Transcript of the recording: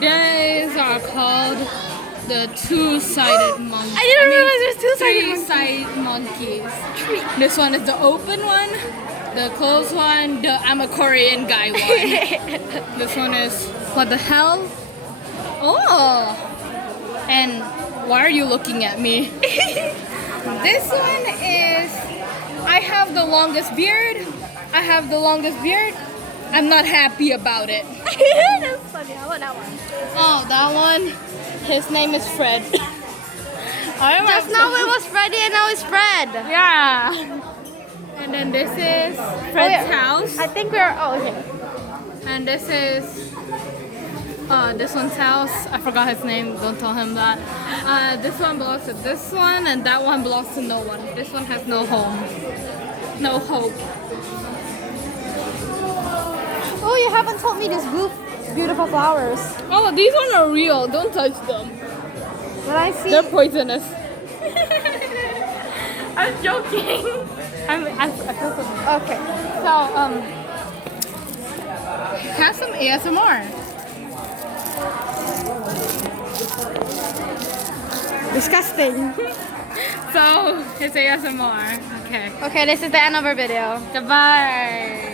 These are called the two-sided monkey. I didn't realize there's two-sided three-sided monkeys. This one is the open one, the closed one, I'm a Korean guy one. This one is what the hell? Oh! And why are you looking at me? This one is I have the longest beard. I'm not happy about it. That's funny. How about that one? Oh, that one. His name is Fred. Just now it was Freddy and now it's Fred. Yeah. And then this is Fred's house. I think we're. Oh, okay. And this is this one's house. I forgot his name. Don't tell him that. This one belongs to this one, and that one belongs to no one. This one has no home, no hope. Oh, you haven't told me this beautiful flowers. Oh, these ones are real. Don't touch them. But I see. They're poisonous. I'm joking. I feel so bad. Okay. So have some ASMR. Disgusting. So it's ASMR. Okay. Okay, this is the end of our video. Goodbye.